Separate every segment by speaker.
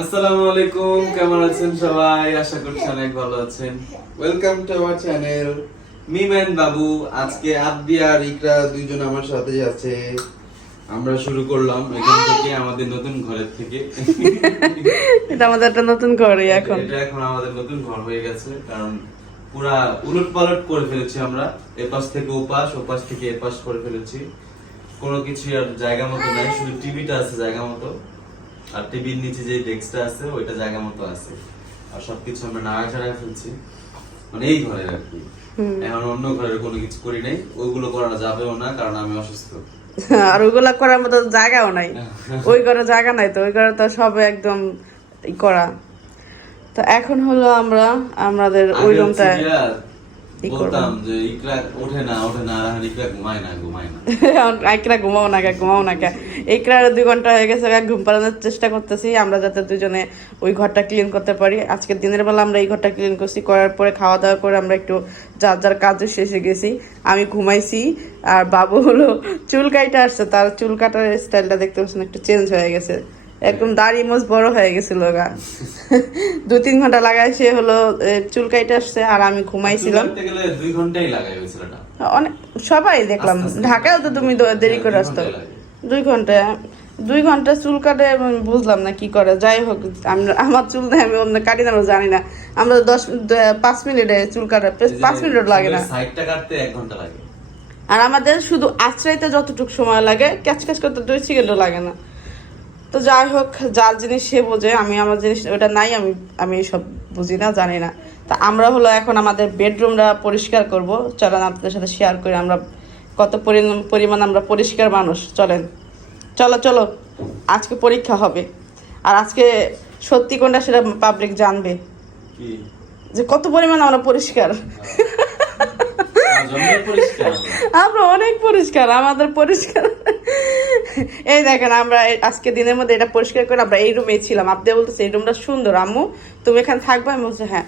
Speaker 1: আসসালামু আলাইকুম কেমন আছেন সবাই? আশা করছি অনেক ভালো আছেন।
Speaker 2: ওয়েলকাম টু আওয়ার চ্যানেল
Speaker 1: মিমেন বাবু
Speaker 2: আজকে আব্দি আর ইকরা দুইজন আমার সাথেই আছে।
Speaker 1: আমরা শুরু করলাম এখান থেকে আমাদের নতুন ঘরের থেকে।
Speaker 3: এটা আমাদের একটা নতুন ঘরই এখন।
Speaker 1: এটা এখন আমাদের নতুন ঘর হয়ে গেছে কারণ পুরা উলট পালট করে ফেলেছি আমরা। এপাশ থেকে ওপাশ ওপাশ থেকে এপাশ করে ফেলেছি। কোনো কিছু আর জায়গা মতো নাই শুধু টিভিটা আছে জায়গা মতো। আর টিভির নিচে যে ডেস্কটা আছে ওইটা জায়গা মতো আছে। আর সবকিছু আমরা নাড়া ছাড়া ফেলছি। মানে এই ঘরের আর কি। এখন অন্য ঘরের কোনো কিছু করি নাই। ওইগুলো করা যাবেও না কারণ আমি অসুস্থ।
Speaker 3: আর ওইগুলা করার মতো জায়গাও নাই। ওই ঘরে জায়গা নাই তো ওই ঘরে তো সব একদম করা। তো এখন হলো আমরা আমাদের ওই
Speaker 1: আগে বলতাম যে ইকরা ওঠে না ওঠে না আর ইকরা ঘুমায় না ঘুমায় না।
Speaker 3: একরা ঘুমাও না কে ঘুমাও না কে। একরা দুই ঘণ্টা হয়ে গেছে ঘুম পাড়ানোর চেষ্টা করতেছি। আমরা যাতে দুজনে ওই ঘরটা ক্লিন করতে পারি। আজকে দিনের বেলা আমরা এই ঘরটা ক্লিন করছি করার পরে খাওয়া দাওয়া করে আমরা একটু যার যার কাজে শেষে গেছি। আমি ঘুমাইছি আর বাবু হলো চুল কাইটা আসছে তার চুল কাটার স্টাইলটা দেখতে পাচ্ছেন একটু চেঞ্জ হয়ে গেছে। একদম দাড়ি মোজ বড় হয়ে গেছিল গা। দু তিন ঘণ্টা লাগাই সে হলো চুল কাইটা আসছে আর আমি ঘুমাইছিলাম। অনেক সবাই দেখলাম। ঢাকায় তো তুমি দেরি করে
Speaker 1: দুই
Speaker 3: আসতো। দুই ঘণ্টা দুই ঘণ্টা চুল কাটে আমি বুঝলাম না কি করে। যাই হোক আমরা আমার চুল নেই আমি অন্য কাটি না জানি না। আমরা দশ পাঁচ মিনিটে চুল কাটা। পাঁচ মিনিট লাগে না।
Speaker 1: কাটতে এক ঘণ্টা লাগে।
Speaker 3: আর আমাদের শুধু আশ্রয়তে যতটুকু সময় লাগে ক্যাচ ক্যাচ করতে দুই সেকেন্ডও লাগে না। তো যাই হোক যার জিনিস সে বোঝে আমি আমার জিনিস ওটা নাই আমি আমি সব বুঝি না জানি না। তা আমরা হলো এখন আমাদের বেডরুমটা পরিষ্কার করব। চলেন আপনাদের সাথে শেয়ার করি আমরা কত পরিমাণ- পরিমাণ আমরা পরিষ্কার মানুষ চলেন। চলো চলো আজকে পরীক্ষা হবে। আর আজকে সত্যি কোনটা সেটা পাবলিক জানবে। যে কত পরিমাণ আমরা পরিষ্কার।
Speaker 1: আমরা।
Speaker 3: অনেক পরিষ্কার, আমাদের পরিষ্কার। এই দেখেন, আমরা আজকে দিনের মধ্যে এটা পরিষ্কার করে আমরা এই রুমে ছিলাম। আপনি বলতেছে, এই রুমটা সুন্দর, আম্মু। তুমি এখানে থাকবে? আমি বলছি হ্যাঁ।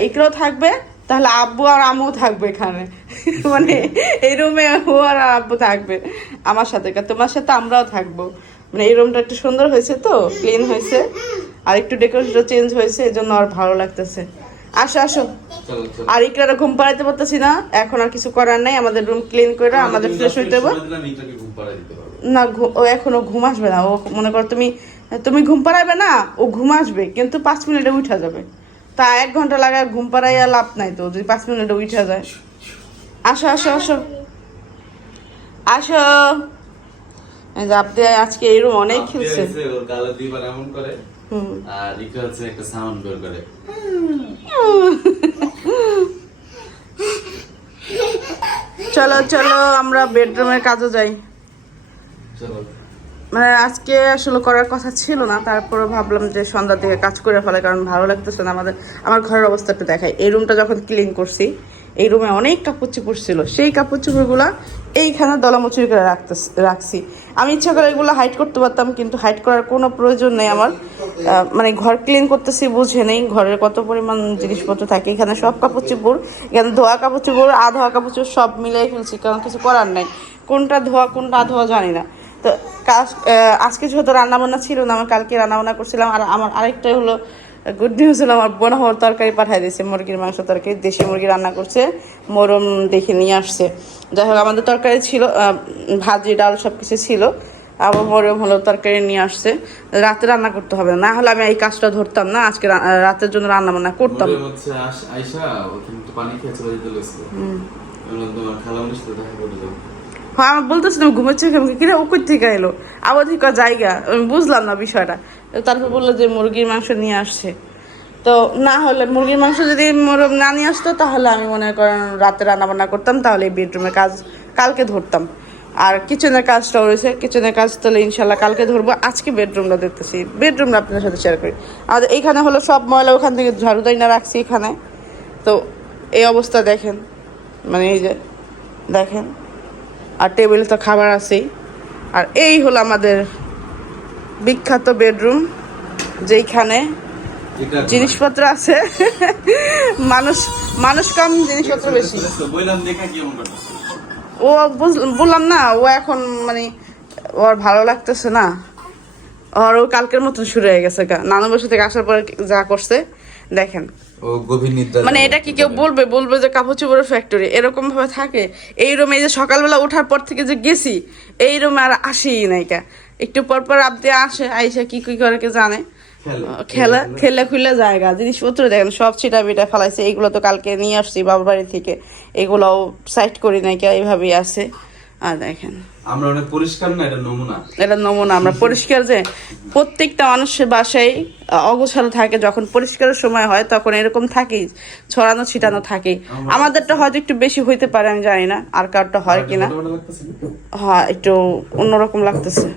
Speaker 3: ইকরাও থাকবে, তাহলে আব্বু আর আম্মু থাকবে এখানে। মানে এই রুমে ও আর আব্বু থাকবে আমার সাথে। তোমার সাথে আমরাও থাকব। মানে এই রুমটা একটু সুন্দর হয়েছে তো ক্লিন হয়েছে। আর একটু ডেকোরেশনটা চেঞ্জ হয়েছে এই জন্য আর ভালো লাগতেছে। আসো আসো। আর ইকরারও ঘুম পাড়াইতে পারতেছি না। এখন আর কিছু করার নাই আমাদের রুম ক্লিন করে আমাদের ফ্রেশ হইতে হবে। না ও এখনও ঘুম আসবে না। ও মনে করো তুমি তুমি ঘুম পাড়াইবে না ও ঘুম আসবে কিন্তু পাঁচ মিনিটে উঠা যাবে। তা এক ঘণ্টা লাগায় ঘুম পাড়াইয়া লাভ নাই তো যদি পাঁচ মিনিটে উঠা যায়। আসো আসো আসো। আসো। আপনি আজকে এই রুম অনেক খেলছে।
Speaker 1: আর হচ্ছে একটা সাউন্ড বের করে।
Speaker 3: চলো চলো আমরা বেডরুমের কাজে যাই। মানে আজকে আসলে করার কথা ছিল না তারপরে ভাবলাম যে সন্ধ্যার দিকে কাজ করে ফেলে কারণ ভালো লাগতেছে না আমাদের। আমার ঘরের অবস্থা একটু দেখাই। এই রুমটা যখন ক্লিন করছি এই রুমে অনেক কাপড় চোপড় ছিল। সেই কাপড় চোপড়গুলো এইখানে দলামচুরি করে রাখতে রাখছি। আমি ইচ্ছা করে এগুলো হাইড করতে পারতাম, কিন্তু হাইড করার কোনো প্রয়োজন নেই আমার। মানে ঘর ক্লিন করতেছি বুঝে নেই, ঘরের কত পরিমাণ জিনিসপত্র থাকে, এখানে সব কাপড় চোপড় এখানে ধোয়া কাপড় চোপড় আধোয়া কাপড় চোপড় সব মিলাই ফেলছি, কারণ কিছু করার নাই। কোনটা ধোয়া, কোনটা আধোয়া জানি না। তো কাজ আজকে যেহেতু রান্নাবান্না ছিল না, আমি কালকে রান্নাবান্না করছিলাম, আর আমার আরেকটাই হলো গুড নিউজ হলো আমার বোন হওয়ার তরকারি পাঠিয়ে দিয়েছে মুরগির মাংস তরকারি দেশি মুরগি রান্না করছে মরম দেখে নিয়ে আসছে। যাই হোক আমাদের তরকারি ছিল ভাজি ডাল সব কিছু ছিল আবার মরম হলো তরকারি নিয়ে আসছে। রাতে রান্না করতে হবে না হলে আমি এই কাজটা ধরতাম না আজকে রাতের জন্য রান্না বান্না করতাম।
Speaker 1: একটু পানি খেয়ে চলে যেতে তোমার খালামনির সাথে দেখা করে
Speaker 3: হ্যাঁ আমি বলতেছিলাম ঘুমাচ্ছে কেমন কিরে ও থেকে এলো? আবার থেকে জায়গা? আমি বুঝলাম না বিষয়টা। তারপর বলল যে মুরগির মাংস নিয়ে আসছে। তো না হলে মুরগির মাংস যদি মোর- না নিয়ে আসতো, তাহলে আমি মনে করেন রাতে রান্না বান্না করতাম, তাহলে এই বেডরুমের কাজ কালকে ধরতাম। আর কিচেনের কাজটাও রয়েছে কিচেনের কাজ তাহলে ইনশাল্লাহ কালকে ধরবো। আজকে বেডরুমটা দেখতেছি। বেডরুমটা আপনার সাথে শেয়ার করি। আমাদের এইখানে হলো সব ময়লা ওখান থেকে ঝাড়ু দাই না রাখছি এখানে। তো এই অবস্থা দেখেন। মানে এই যে দেখেন। আর টেবিলে তো খাবার আছেই। আর এই হলো আমাদের বিখ্যাত বেডরুম যেইখানে জিনিসপত্র আছে। মানুষ মানুষ কম জিনিসপত্র বেশি। ও বললাম না ও এখন মানে ওর ভালো লাগতেছে না। আর ও কালকের মতন শুরু হয়ে গেছে গা। নানু বসে থেকে আসার পরে যা করছে দেখেন। মানে এটা কি কেউ বলবে? বলবে যে কাপড় চোপড়ের ফ্যাক্টরি এরকম ভাবে থাকে এই রুমে যে সকালবেলা ওঠার পর থেকে যে গেছি এই রুমে আর আসেই নাই কা একটু পর পর আপনি আসে আইসা কি কি করে কে জানে।
Speaker 1: খেলে।
Speaker 3: খেলা খেলে জায়গা জিনিসপত্র দেখেন সব ছিটা বিটা ফেলাইছে। এইগুলো তো কালকে নিয়ে আসছি বাবার বাড়ি থেকে। এগুলোও সাইড করি নাই কা এইভাবেই আছে। আর দেখেন।
Speaker 1: আমরা অনেক পরিষ্কার না এটা নমুনা?
Speaker 3: এটা নমুনা আমরা পরিষ্কার যে প্রত্যেকটা মানুষের বাসায় অগোছালো থাকে যখন পরিষ্কারের সময় হয় তখন এরকম থাকেই ছড়ানো ছিটানো থাকে। আমাদেরটা হয়তো একটু বেশি হইতে পারে আমি জানি না আর কারটা হয় কিনা? হ্যাঁ একটু অন্যরকম লাগতেছে।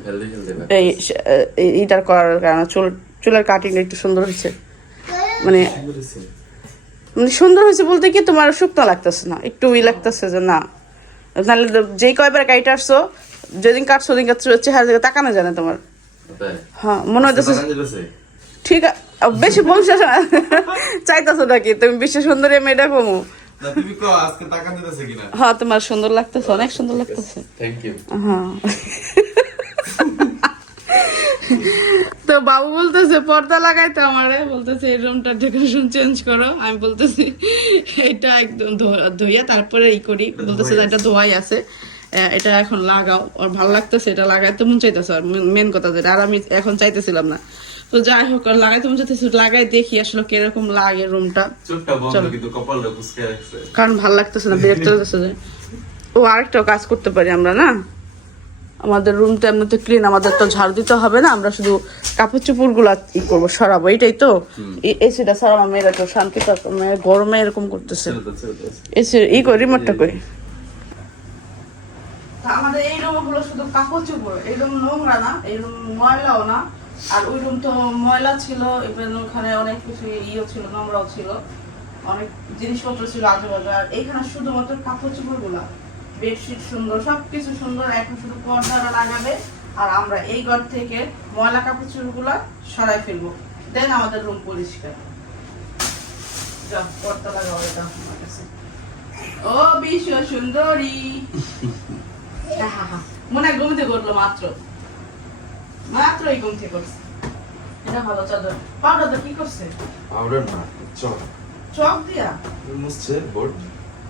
Speaker 3: এই এই- এইটার করার কারণে চুল চুলের কাটিং একটু সুন্দর হয়েছে। মানে। মানে সুন্দর হয়েছে বলতে কি তোমার শুকনো লাগতেছে না একটু ই লাগতেছে যে না। নাহলে যেই কয়বার গাড়িটা আসছো যেদিন কাটছো ওদিন চেহারা দিকে তাকানো যায় না তোমার? হ্যাঁ মনে হইতেছে? ঠিক আছে বেশি বংশ চাইতেছো নাকি তুমি বিশ্ব সুন্দরী মেয়েটা কমু
Speaker 1: না?
Speaker 3: হ্যাঁ তোমার সুন্দর লাগতেছে অনেক সুন্দর লাগতেছে. হ্যাঁ তো বাবু বলতেছে পর্দা লাগাইতে আমারে। বলতেছে এই রুমটা ডেকোরেশন চেঞ্জ করো। আমি বলতেছি এটা একদম ধুইয়া তারপরে ই করি। বলতেছে এটা ধোয়াই আছে। এটা এখন লাগাও। আর ভালো লাগতেছে এটা লাগাইতে মন চাইতেছে আর মেন কথা যেটা আর আমি এখন চাইতেছিলাম না। তো যাই হোক আর লাগাইতে মন চাইতেছে লাগাই দেখি আসলে কীরকম লাগে রুমটা। কারণ ভালো লাগতেছে না বিরক্ত লাগতেছে ও আরেকটাও কাজ করতে পারি আমরা না? আমাদের রুমটা এমনিতে ক্লিন আমাদের তো ঝাড় দিতে হবে না আমরা শুধু কাপড় চোপড়গুলা ই করব সরাবো এইটাই তো। এসিটা সরাবো মেয়েরা তো শান্তি মেয়ে গরমে এরকম করতেছে। এসি ই করি রিমোটটা করি। আমাদের এই রুম হলো শুধু কাপড় চোপড় এই রুম নোংরা না এই রুম ময়লাও না। আর ওই রুম তো ময়লা ছিল ইভেন ওখানে অনেক কিছু ইয়ে ছিল নোংরাও ছিল। অনেক জিনিসপত্র ছিল আজেবাজে। আর এখানে শুধুমাত্র কাপড় চোপড়গুলা বেডশিট সুন্দর সবকিছু সুন্দর এখন শুধু পর্দাটা লাগাবে আর আমরা এই ঘর থেকে ময়লা কাপড় চোপড়গুলা সরাই ফেলব। দেন আমাদের রুম পরিষ্কার। যা পর্দা লাগাও এটা আমার কাছে। ও বিশ্ব সুন্দরী। মনে হয় ঘুমতে করল মাত্র। মাত্র এই ঘুম থেকে করছে এটা ভালো চাদর। পাউডার তো কি করছে?
Speaker 1: Powder না, চক।
Speaker 3: চক দিয়া?
Speaker 1: মুছছে board।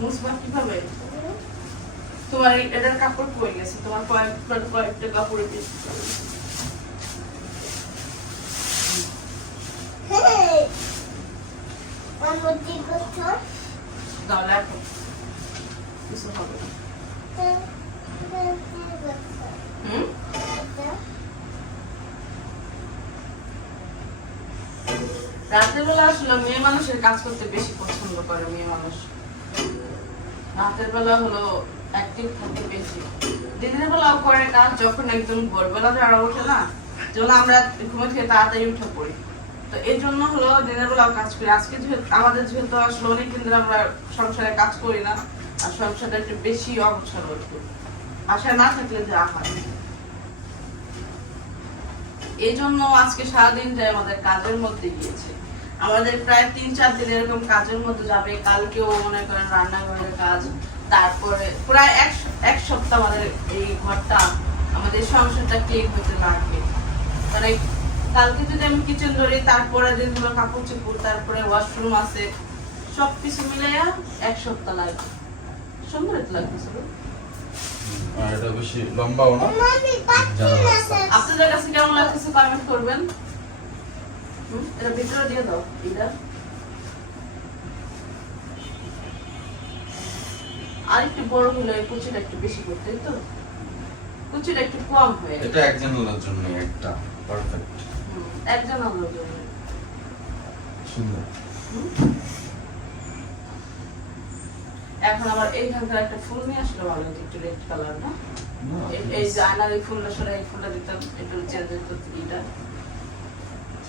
Speaker 3: মুসবা কীভাবে? তোমার এটার কাপড় পরে গেছে, তোমার কয়েকটা কয়েকটা কাপড়ে কিছু হবে হুম? রাতের বেলা আসলে মেয়ে মানুষের কাজ করতে বেশি পছন্দ করে মেয়ে মানুষ। রাতের বেলা হলো অ্যাক্টিভ থাকতে বেশি। দিনের বেলাও করে কাজ যখন একদম ভোরবেলা যারা ওঠে না যেমন আমরা ঘুমে থেকে তাড়াতাড়ি উঠে পড়ি। তো এই জন্য হলো দিনের বেলাও কাজ করি। আজকে যেহেতু, আমাদের যেহেতু আসলে অনেকদিন ধরে আমরা সংসারে কাজ করি না, আর সংসারটা একটু বেশি অগোছালো একটু। আশায় না থাকলে যে আহার এই জন্য আজকে সারাদিন যায় আমাদের কাজের মধ্যে গিয়েছে। আমাদের প্রায় তিন চার দিন এরকম কাজের মধ্যে যাবে। কালকেও মনে করেন রান্নাঘরের কাজ তারপরে প্রায় এক এক সপ্তাহ আমাদের এই ঘরটা আমাদের সংসারটা ক্লিন হতে লাগবে। মানে কালকে যদি আমি কিচেন ধরি তারপরে দিন হলো কাপড় চোপড় তারপরে ওয়াশরুম আছে সব কিছু মিলাইয়া এক সপ্তাহ লাগবে। সুন্দর তো লাগতেছে গো।
Speaker 1: আর এটা বেশি লম্বাও না।
Speaker 3: আপনাদের কাছে কেমন লাগতেছে কমেন্ট করবেন। এটা ভিতরে দিয়ে দাও এটা। আর একটু বড় হলে কুচিটা একটু বেশি করতে তো? কুচিটা একটু কম হয়ে
Speaker 1: এটা একজনের জন্য একটা। পারফেক্ট
Speaker 3: একজন আলোর জন্য।
Speaker 1: সুন্দর।
Speaker 3: এখন আবার এইখানকার একটা ফুল নিয়ে আসলে ভালো একটু রেড কালার না? এই- এই যে আয়নার এই ফুলটা সরে এই ফুলটা দিতাম একটু চেঞ্জ হতো এটা।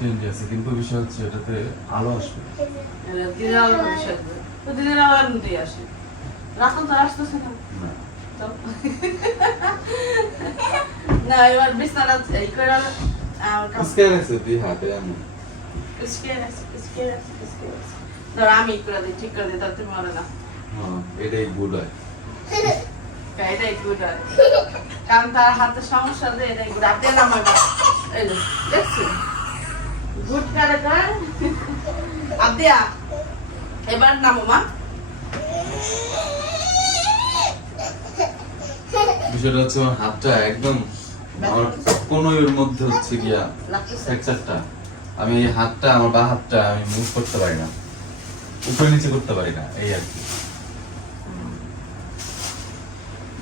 Speaker 1: চেঞ্জ আছে কিন্তু বিষয় হচ্ছে এটাতে আলো আসবে।
Speaker 3: দিনের আলো বিষয় তো দিনের আলো মধ্যেই আসে। রাখন তো আসতেছে না।
Speaker 1: না।
Speaker 3: এবার বিছানা এই করে আর আমার কাছে
Speaker 2: আজকে আছে তুই হাতে আমি
Speaker 3: স্কেয়ার আছে স্কেয়ার আছে স্কেয়ার আছে। ধর আমি করে দিই ঠিক করে দিই তাতে তুমি মরে না
Speaker 2: হ্যাঁ এটাই গুড হয়।
Speaker 3: এটাই হয়। কারণ তার হাতে সমস্যা দিয়ে এটাই আপনি নামাই এই যে দেখছেন গুড কারে কার এবার নামো মা।
Speaker 1: বিষয়টা হচ্ছে আমার হাতটা একদম আমার কোনোর মধ্যে হচ্ছে গিয়া ফ্র্যাকচারটা। আমি এই হাতটা আমার বা হাতটা আমি মুভ করতে পারি না। উপরে নিচে করতে পারি না এই আর কি।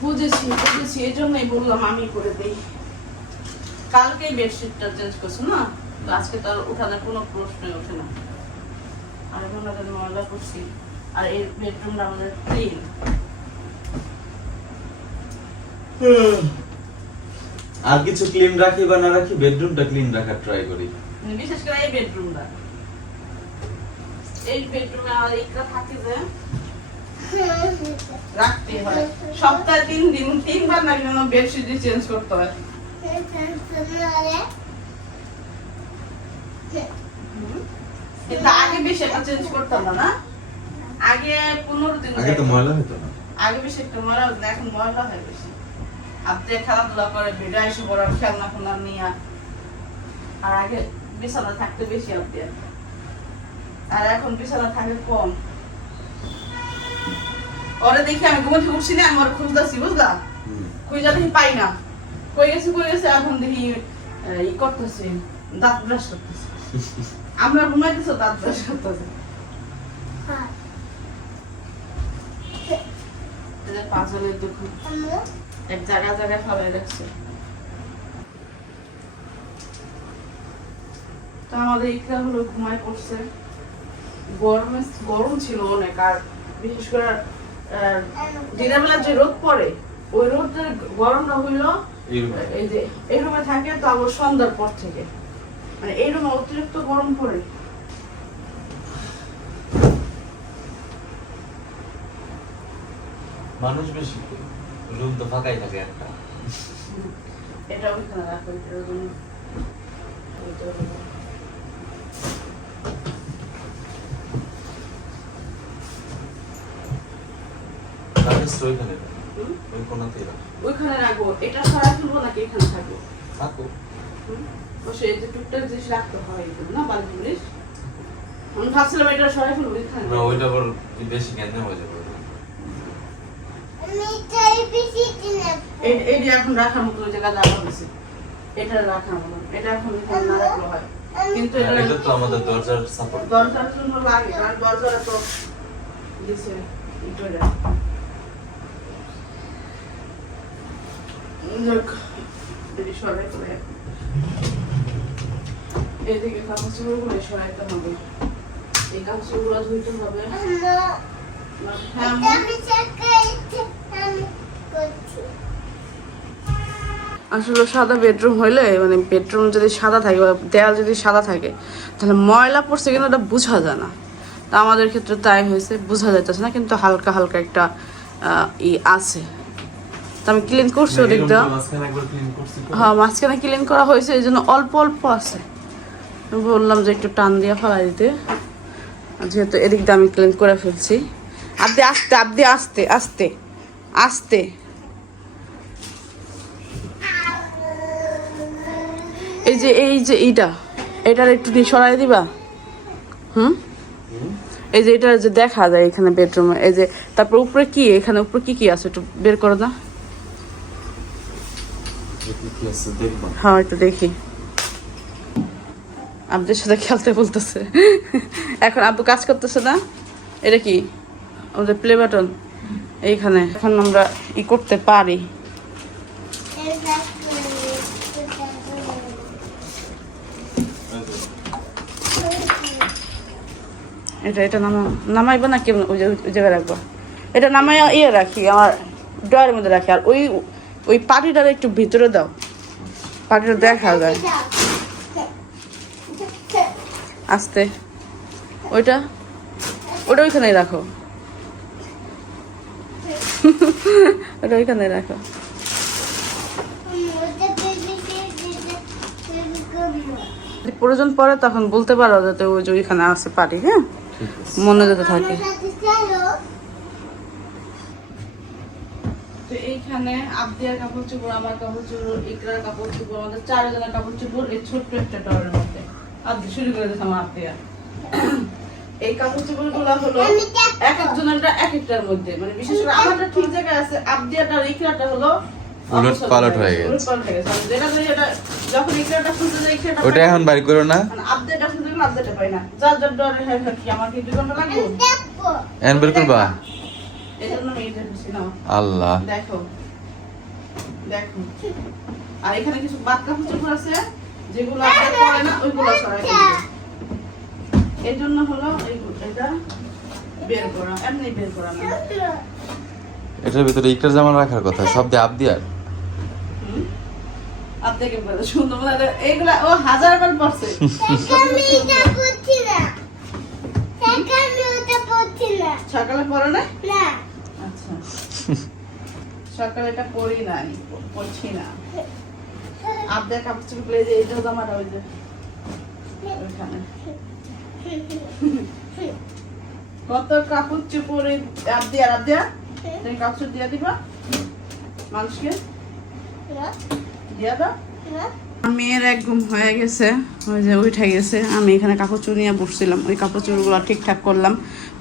Speaker 3: বুঝেছি বুঝেছি এই জন্যই বললাম আমি করে দিই। কালকেই বেডশিটটা চেঞ্জ করছ না? তো আজকে তো আর উঠানোর কোনো প্রশ্নই ওঠে না। আমি ময়লা করছি আর এই বেডরুমটা আমাদের ক্লিন
Speaker 1: আর কিছু ক্লিন রাখি বা না রাখি বেডরুমটা ক্লিন রাখার ট্রাই করি।
Speaker 3: বিশেষ করে এই বেডরুমটা। এই বেডরুমে আমার একটা থাকে যে রাখতে হয়। সপ্তাহে তিন দিন তিনবার না কেন বেডশিট চেঞ্জ করতে হয়। কিন্তু আগে বেশি চেঞ্জ করতাম না না? আগে পনেরো দিন
Speaker 1: আগে তো ময়লা হতো না।
Speaker 3: আগে বেশি একটু ময়লা হতো এখন ময়লা হয় বেশি আপনি খেলাধুলা করে বেডে এসে বড় খেলনা ফেলনা নিয়ে। আর আগে বিছানা থাকতে বেশি আপনি আর এখন বিছানা থাকে কম। ওরে দেখি আমি ঘুমে থেকে উঠছি না আমি ওর খুঁজতেছি বুঝলা। খুঁজা দেখি পাই না। কই গেছে কই গেছে এখন দেখি ই করতেছে দাঁত ব্রাশ করতেছে। আমরা ঘুমাইতেছো দাঁত ব্রাশ করতেছে পাঁচজনের দুঃখ। এক জায়গা জায়গায় ফেলাই রাখছে। তো আমাদের ইকরা হলো ঘুমায় পড়ছে। গরমে গরম ছিল অনেক আর বিশেষ করে আহ, দিনের বেলা যে রোদ পড়ে ওই রোদের গরমটা হইল
Speaker 1: এই
Speaker 3: এই যে এই রুমে থাকে তো আবার সন্ধ্যার পর থেকে। মানে এই রুমে অতিরিক্ত গরম পড়ে।
Speaker 1: মানুষ বেশি রুম তো ফাঁকাই থাকে একটা।
Speaker 3: এটা ওইখানে রাখো
Speaker 1: ওইখানে ওই কোনাতেই রাখ।
Speaker 3: ওইখানে রাখব। এটা সরাই ফেলব নাকি এখানে থাকব?
Speaker 1: থাকো।
Speaker 3: অবশ্যই এই যে টুকটাক জিনিস রাখতে হয় এগুলো না বালি জিনিস আমি ভাবছিলাম এটা সরাই ফেলব এখানে।
Speaker 1: না ওইটা আবার বেশি জ্ঞান হয়ে যাবে
Speaker 3: এই- এখন রাখার মতো ওই জায়গায় রাখা হয়েছে। এটা রাখার মতো এটা এখন না রাখলে হয়। কিন্তু এটা
Speaker 1: তো আমাদের দরজার সাপোর্ট
Speaker 3: দরজার জন্য লাগে কারণ দরজাটা তো দিছে এটি সরাই করে এদিকে কাপড়গুলো সরাইতে হবে। এই কাপড়গুলো ধুইতে হবে। আসলে সাদা বেডরুম হইলে মানে বেডরুম যদি সাদা থাকে বা দেয়াল যদি সাদা থাকে তাহলে ময়লা পড়ছে কিন্তু ওটা বোঝা যায় না। তা আমাদের ক্ষেত্রে তাই হয়েছে বোঝা যাইতেছে না কিন্তু হালকা হালকা একটা ই আছে। তা আমি ক্লিন করছি ওদিক দিয়ে
Speaker 1: মাঝখানে একবার ক্লিন করছি। তো।
Speaker 3: হ্যাঁ মাঝখানে ক্লিন করা হয়েছে এই জন্য অল্প অল্প আছে। বললাম যে একটু টান দিয়ে ফেলাই দিতে। যেহেতু এদিক দিয়ে আমি ক্লিন করে ফেলছি। আপনি আস্তে আপনি আস্তে আস্তে আস্তে। এই যে এই যে এইটা এটার একটু দিয়ে সরাই দিবা? হুম? এই যে এটা যে দেখা যায় এখানে বেডরুমে এই যে তারপর উপরে কি এখানে উপরে কি কি আছে একটু বের করে
Speaker 1: দেখবা।
Speaker 3: হ্যাঁ একটু দেখি। আব্বুর সাথে খেলতে বলতেছে। এখন আব্বু কাজ করতেছে না। এটা কি? আমাদের প্লে বাটন এইখানে। এখন আমরা ই করতে পারি। এটা এটা নামা, নামাইবা না কেমন ওই রাখবা। এটা নামে ইয়ে রাখি, আমার ড্রয়ের মধ্যে রাখি। আর ওই ওই পাটিটার একটু ভিতরে দাও। পাটিটা দেখা যায়। আস্তে। ওইটা? ওটা ওইখানেই রাখো। ওটা ওইখানে রাখো। যদি প্রয়োজন পড়ে তখন বলতে পারো যাতে ওই যে ওইখানে আছে পাটি হ্যাঁ? মনে যাতে থাকে। তো এইখানে আবদিয়ার কাপড় চোপড় আমার কাপড় চোপড় ইকরার কাপড় চোপড় আমাদের চারজনের কাপড় চুপড় এই ছোট্ট একটা ডরের মধ্যে শুরু করে দিয়েছে আমার আবদিয়া এই কাপড় চোপড়গুলো হলো এক একজনের এক একটার মধ্যে। মানে বিশেষ করে আমারটা ঠিক জায়গায় আছে আবদিয়াটা আর হলো
Speaker 1: উলট পালট হয়ে গেছে।
Speaker 3: ইকরাটা
Speaker 1: ওটা এখন বাড়ি করো না।
Speaker 3: মানে
Speaker 1: এখন বের করবা? আল্লাহ।
Speaker 3: দেখো। দেখো। আর এখানে কিছু বাদ কাপড় চোপড় আছে? যেগুলো আপডেট করে না ওইগুলো সরাই এই জন্য হলো এই- এটা বের করা এমনি বের করা না।
Speaker 1: এটার ভিতরে ইকটার জামা রাখার কথা সব দিয়ে আপ দিয়ার
Speaker 3: হুম? আপনাকে বলে সুন্দর এইগুলা ও হাজার বার পড়ছে। সকালে পড়ো না। আচ্ছা। সকালে এটা পড়ি নাই পড়ছি না। আপনার কাপড় চোপড়গুলো যে এইটা জামাটা ওই যে। কত কাপড় চোপড় আপদি আর আবদিয়া তুমি কাপড় দিয়া দিবা মানুষকে? দিয়া দাও। মেয়ের এক ঘুম হয়ে গেছে, ওই যে উঠে গেছে। আমি এখানে কাপড় চুর নিয়ে বসছিলাম। ওই কাপড় চুরগুলো ঠিকঠাক করলাম।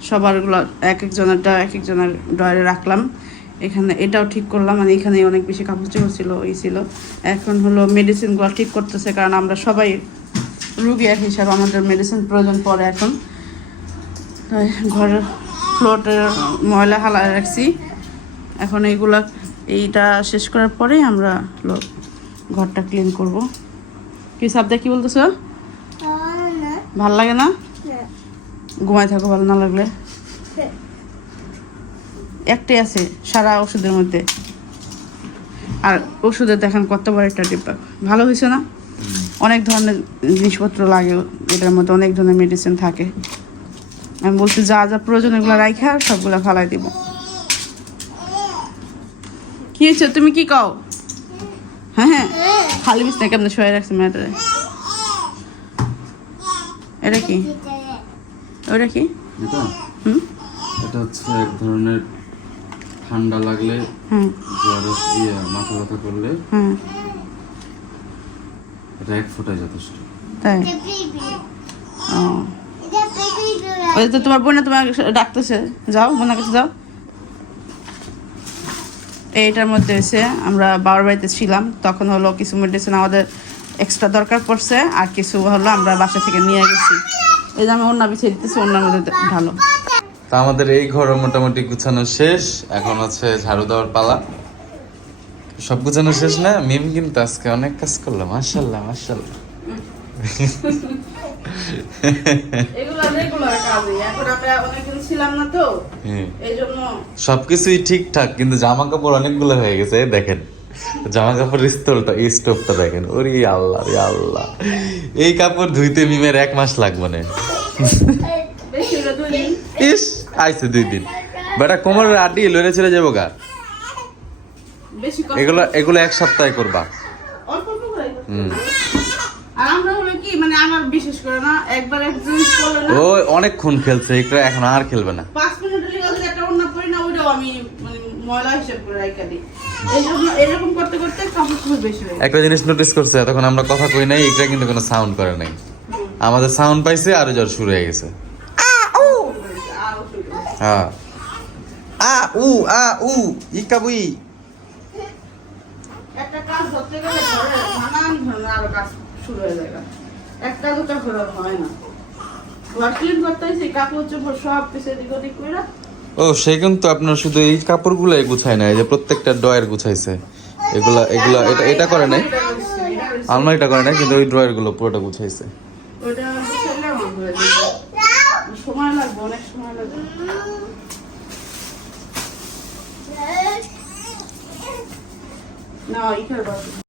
Speaker 3: সবারগুলো এক একজনেরটা এক একজনের ডয়ারে রাখলাম। এখানে এটাও ঠিক করলাম। মানে এখানে অনেক বেশি কাপড় চোপড় ছিল ওই ছিল। এখন হলো মেডিসিনগুলো ঠিক করতেছে কারণ আমরা সবাই রুগী এক হিসাবে আমাদের মেডিসিন প্রয়োজন পড়ে এখন। ঘরের ফ্লোরটা ময়লা হালায় রাখছি। এখন এইগুলা এইটা শেষ করার পরেই আমরা হলো ঘরটা ক্লিন করব। কি সাবদা কি বলতেছো? ভালো লাগে না? ঘুমাই থাকো ভালো না লাগলে। একটাই আছে সারা ওষুধের মধ্যে। আর ওষুধের দেখেন কত বড় একটা ডিব্বা। ভালো হয়েছে না? অনেক ধরনের জিনিসপত্র লাগে এটার মধ্যে অনেক ধরনের মেডিসিন থাকে। আমি বলছি যা যা প্রয়োজন এগুলো রাইখা সবগুলো ফালাই দিব। কি হয়েছে? তুমি কি কও? হ্যাঁ হ্যাঁ। খালি বিছনা কেমন শুয়ে রাখছে মেয়েটারে এটা কি? ওটা কি? হুম?
Speaker 1: এটা হচ্ছে এক ধরনের ঠান্ডা লাগলে জ্বর ইয়ে মাথা ব্যথা করলে এটা এক ফোঁটাই যথেষ্ট।
Speaker 3: তাই? ওই তো তোমার বোনে তোমার ডাকতেছে যাও বোনের কাছে যাও। এইটার মধ্যে আমরা বাবার বাড়িতে ছিলাম তখন হলো কিছু মেডিসিন আমাদের এক্সট্রা দরকার পড়ছে আর কিছু হলো আমরা বাসা থেকে নিয়ে গেছি। এই যে আমি অন্য বিছিয়ে দিতেছি অন্যের মধ্যে ভালো
Speaker 1: তা আমাদের এই ঘর মোটামুটি গুছানো শেষ। এখন হচ্ছে ঝাড়ু দেওয়ার পালা। সব গুছানো শেষ না? মিম কিন্তু আজকে অনেক কাজ
Speaker 3: ছিলাম না তো।
Speaker 1: হ্যাঁ। সবকিছুই ঠিকঠাক কিন্তু জামা কাপড় অনেকগুলো হয়ে গেছে দেখেন। জামা কাপড় স্তলটা এই স্টোভটা দেখেন। ওরে আল্লাহ রে আল্লাহ। এই কাপড় ধুইতে মিমের এক মাস লাগবে না। ইস! আইছে দুই দিন। বেটা কোমরের আড্ডি লড়ে ছেড়ে যাব গা। এগুলো এগুলো এক সপ্তাহে করবা। হুম।
Speaker 3: মানে
Speaker 1: ও অনেকক্ষণ খেলছে এখন আর খেলবে না।
Speaker 3: পাঁচ মিনিটের একটা অন্য পড়ি না ওইটাও আমি মানে ময়লা হিসেব করে রাখা দিই। এরকম করতে করতে কাপড় বেশি
Speaker 1: একটা জিনিস নোটিস করছে তখন আমরা কথা কই নাই এটা কিন্তু কোনো সাউন্ড করে নাই। আমাদের সাউন্ড পাইছে আরও জ্বর শুরু হয়ে গেছে। হ্যাঁ আ উ আ উ ইকাবুই
Speaker 3: একটা কাজ ধরতে গেলে নানান ধরনের আরও কাজ শুরু হয়ে যায় একটা দুটা ঘোরা হয় না। ঘর ক্লিন করতে হয়েছে কাপড় চোপড় সব কিছু এদিক ওদিক করে
Speaker 1: ও সে কিন্তু আপনার শুধু এই কাপড়গুলাই গুছায় না এই যে প্রত্যেকটা ড্রয়ার গুছাইছে। এগুলা এগুলা এটা এটা করে নাই। আলমারিটা করে নাই কিন্তু ওই ড্রয়ারগুলো পুরোটা গুছাইছে।
Speaker 3: ওইটা ਨਾ ਹੀ ਫਿਰ ਬਸ